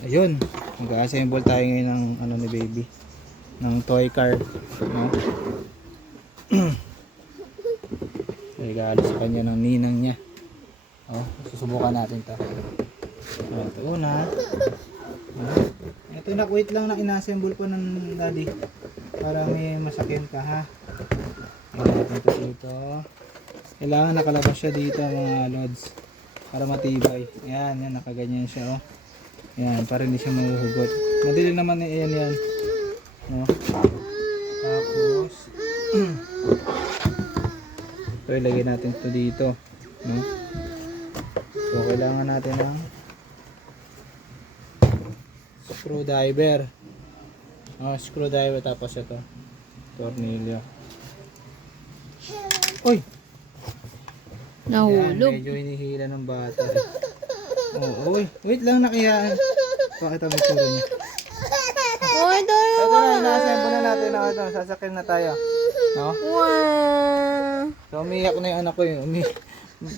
Ayun, mag-assemble tayo ngayon ng ano ni baby, ng toy car, no? Regalo sa kanya ng ninang niya. Oh, susubukan natin 'to. Ito una. Ito na, wait lang na inassemble pa ng daddy para may masakyan ka, ha. Ayan natin ito dito. Kailangan nakalabas siya dito mga lods para matibay. Ayan, yan, nakaganyan siya, oh. Ayan, para hindi siya mahuhugot. Madali naman yan, no? Tapos ito, ilagay natin ito dito, no? So kailangan natin ng screwdriver, screwdriver, tapos ito tornilyo. Uy! Ayan, Nahulog. medyo hinihila ng bata. Oh, uy, wait lang, nakiyaan. Pakita mo ito niya. Oh, ito Ito na, ina-assemble na natin na ito. Sasakyan na tayo. No? wow. So, umiyak na yung anak ko yun.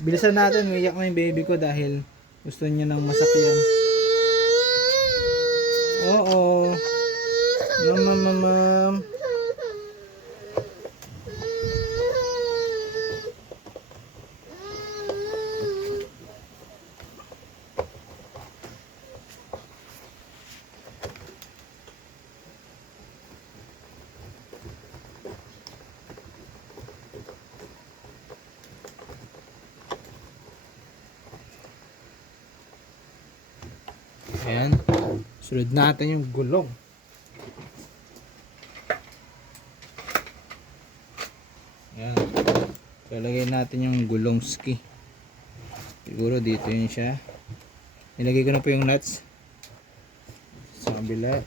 Bilisan natin, umiyak na yung baby ko dahil gusto niya ng masakyan. Oo. Mam. Ayan. Sunod natin yung gulong. Ayan. Lalagay natin yung gulong ski. Siguro dito yun siya. Nilagay ko na po yung nuts sa kabila.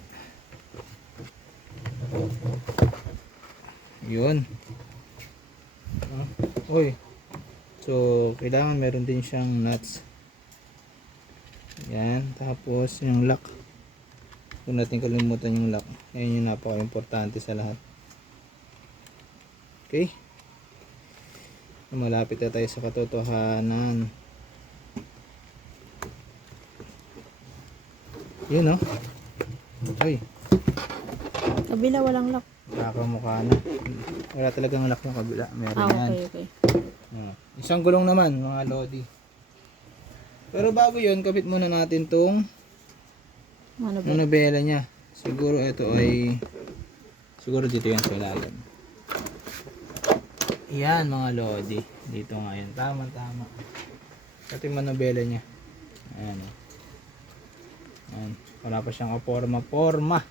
Yun. Uy. So, kailangan meron din siyang nuts. Yan, tapos yung lock. Kung natin kalimutan yung lock, ayun yung napaka-importante sa lahat. Okay, malapit na tayo sa katotohanan. Yun, no? Uy, Kabila walang lock. nakamukha na. Wala talagang lock yung kabila, meron yan. Okay. Isang gulong naman mga lodi. Pero bago yun, kapit muna natin tong Ano ba? manubela niya. Siguro ito ay siguro dito yan sa ilalim. Yan mga lodi. Dito nga yan. Tama. Ito yung manubela niya. Ayan. Ayan. Wala pa siyang kaporma.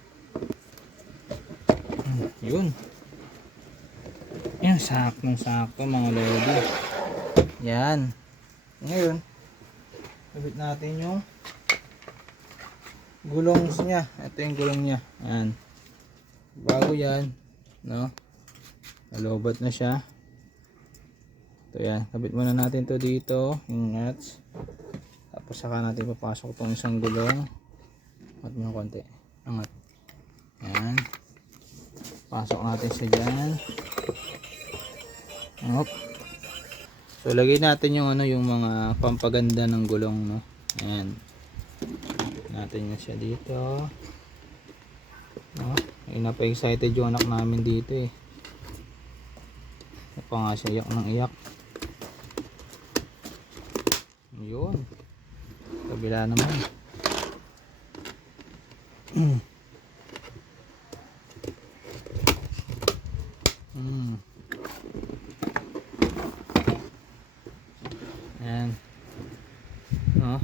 Yun. Yan. Sakto mga lodi. Yan. Ngayon, kabit natin yung gulong niya. Ito yung gulong niya. Ayan. Bago yan, no? Nalobat na siya. Ito yan. Kabit muna natin to dito, yung nuts. Tapos saka natin papasok itong isang gulong. Angat mo ng konti. Angat. Ayan. Pasok natin siya dyan. Hop. So lagay natin yung yung mga pampaganda ng gulong, no. Ayan. Natin yan siya dito. No. Ay napa-excited yung anak namin dito eh. Pa nga siya iyak ng iyak. Yun. Kabila naman. Ayan. No?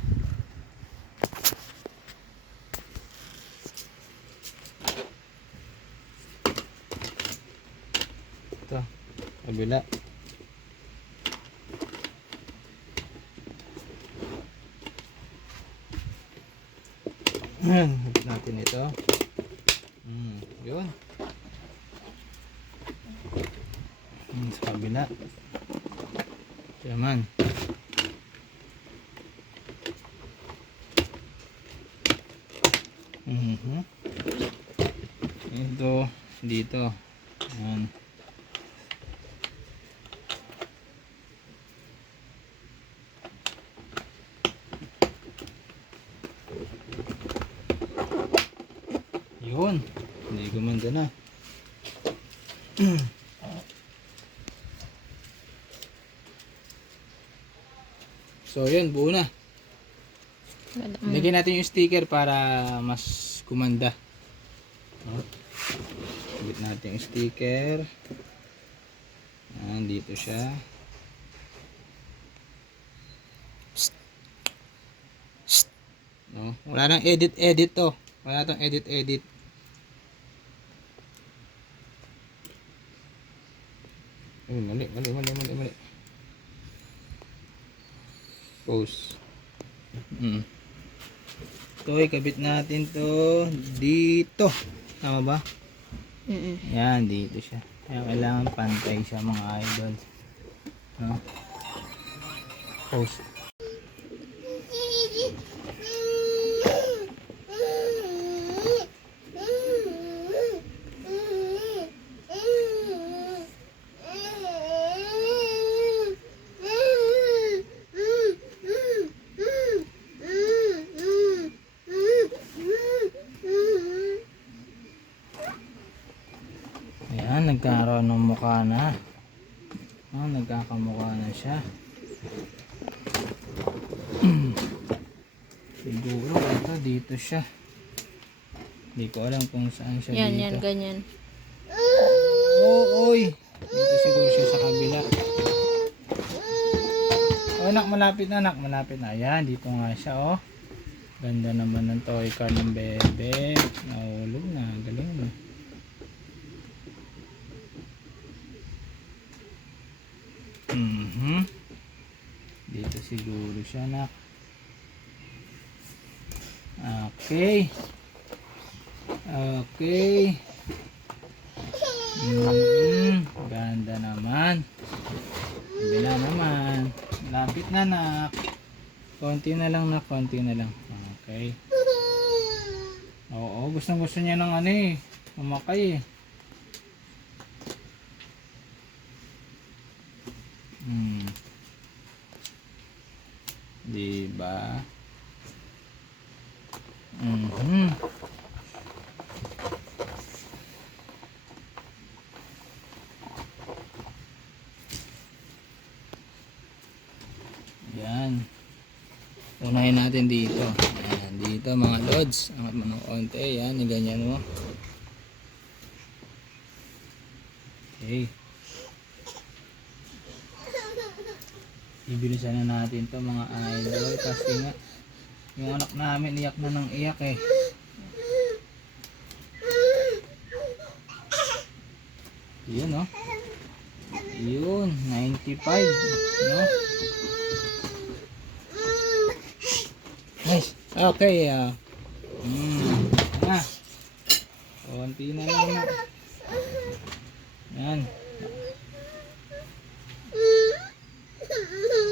Ito. Kabila. Ayan. Hapit natin ito. Yun. Sa kabila. Yaman. Ito dito. Ayan. Yun. Hindi gumanda na. So yun, buo na. Lagyan natin yung sticker para mas kumanda. No? Lagyan natin yung sticker. Ayan, dito siya. No? Wala nang edit to. Wala tong edit. Mali. Pause. Ito, ikabit natin to dito. Tama ba? Yan, dito siya. Kaya kailangan pantay siya mga idol. No? Pause. Ayan, nagkaroon ng mukha na. Oh, nagkakamukha na siya. Siguro ito dito siya. Hindi ko alam kung saan siya Yan, dito. yan, ganyan. Oh, oy. Dito siguro siya sa kabila. Oh, malapit na. Ayan, dito nga siya, oh. Ganda naman ng toy car ng bebe. Nahulog na, galing mo. Dito siguro siya, nak. Okay. Ganda naman. Bila naman. Lapit na, nak. Konti na lang. Okay. Oo, gusto niya ng ano eh. Umakay eh. Diba? Yan. Unahin natin dito. Ayan, dito mga lods. Angat mo ng konti. Yan, ganyan mo. Okay. Ibilisan na natin to mga idol kasi nga yung anak namin iyak na ng iyak eh. Yun, oh. Yun, 95, no? Nice. Okay, na. Konti na lang. Yan.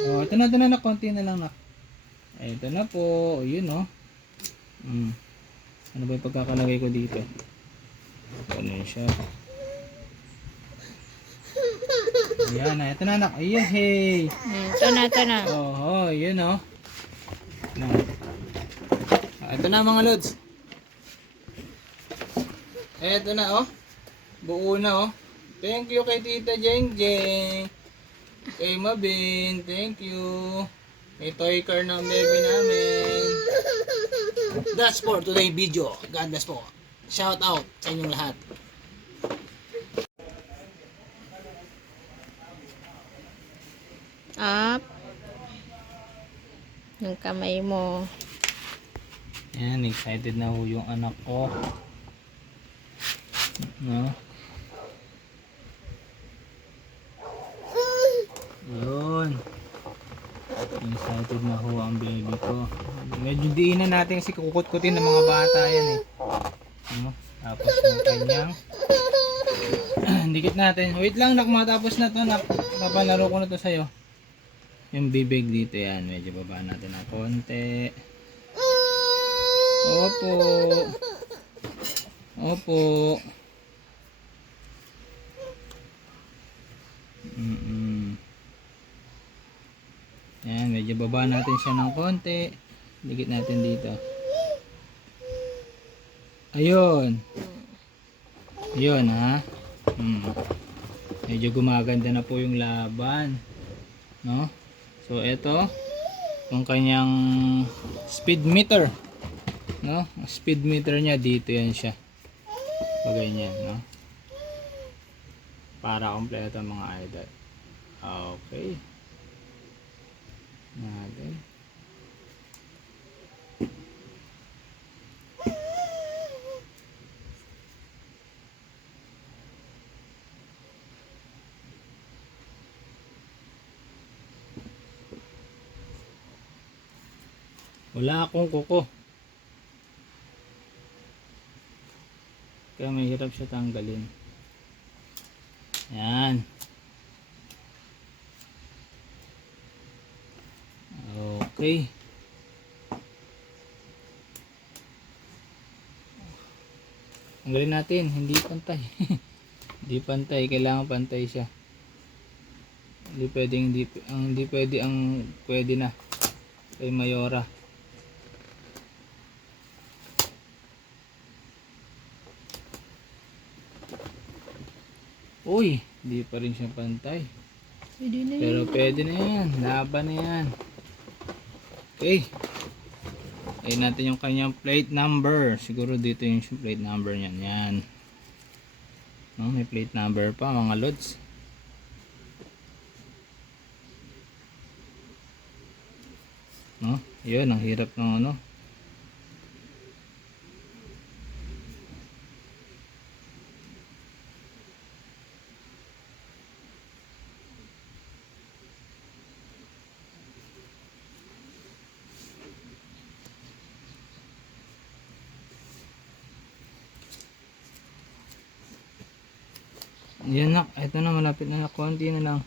Oh, ito na, konti na lang, nak. Ay, ito na po. Yun, oh. Ano ba yung pagkakalagay ko dito? Ano siya? Ayan, ito na, nak. Ayan, hey. Ito na. Oh, yun, oh. Ito na, mga lods. Ito na, oh. Buo na, oh. Thank you kay Tita Jeng Jeng. Kay Mabin, thank you. May toy car ng baby namin. That's for today's video. God bless po. Shout out sa inyong lahat. Up. Yung kamay mo. Yan, excited na ho yung anak ko. No? Yun. Excited na ho ang baby ko. Medyo diinan natin kasi kukut-kutin ng mga bata yan eh. No? Tapos yung kanyang dikit natin. Wait lang, nak, matapos na to, nak. Papalaro ko na to sa'yo. Yung bibig dito yan. Medyo baba natin ng konti. Opo. Yan, medyo baba natin siya ng konti. Dikit natin dito. Ayun. Yun ha. Medyo gumaganda na po yung laban. No? So ito, yung kanyang speed meter. No? Ang speed meter niya dito yan siya. So ganyan, no? Para kompleto mga idol. Okay. Natin. Wala akong kuko. Kaya mahirap siya tanggalin. Yan. Okay. Tanggalin natin. Hindi pantay. Hindi pantay. Kailangan pantay siya. Hindi pwedeng hindi pwede ang pwede na kay Mayora. Uy, hindi pa rin siya pantay. Pwede na Pero pwede na yan. Laban na yan. Okay. Ayun natin yung kanyang plate number. Siguro dito yung plate number niyan. Yan. No, may plate number pa mga lods. No, yun. Ang hirap ng ano. Yan na, ito na, malapit na, konti na lang.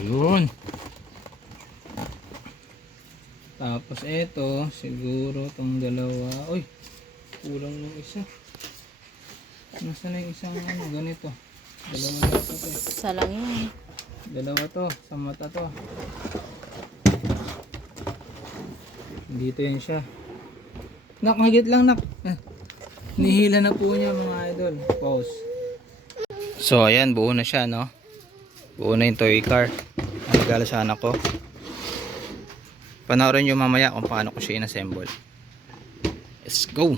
Ayun. Tapos ito, siguro tong dalawa. Uy, kulang yung isa. Nasaan na yung isang ano, ganito? Dalawa na ito. Isa lang yan. Dalawa to, sa mata to. Dito yan siya. Nak, mahigit lang nak. Nihila na po niya mga idol. Pause. So ayan, buo na siya, no? Buo na yung toy car. Ang regalo sa anak ko. Panoorin nyo mamaya kung paano ko siya inassemble. Let's go!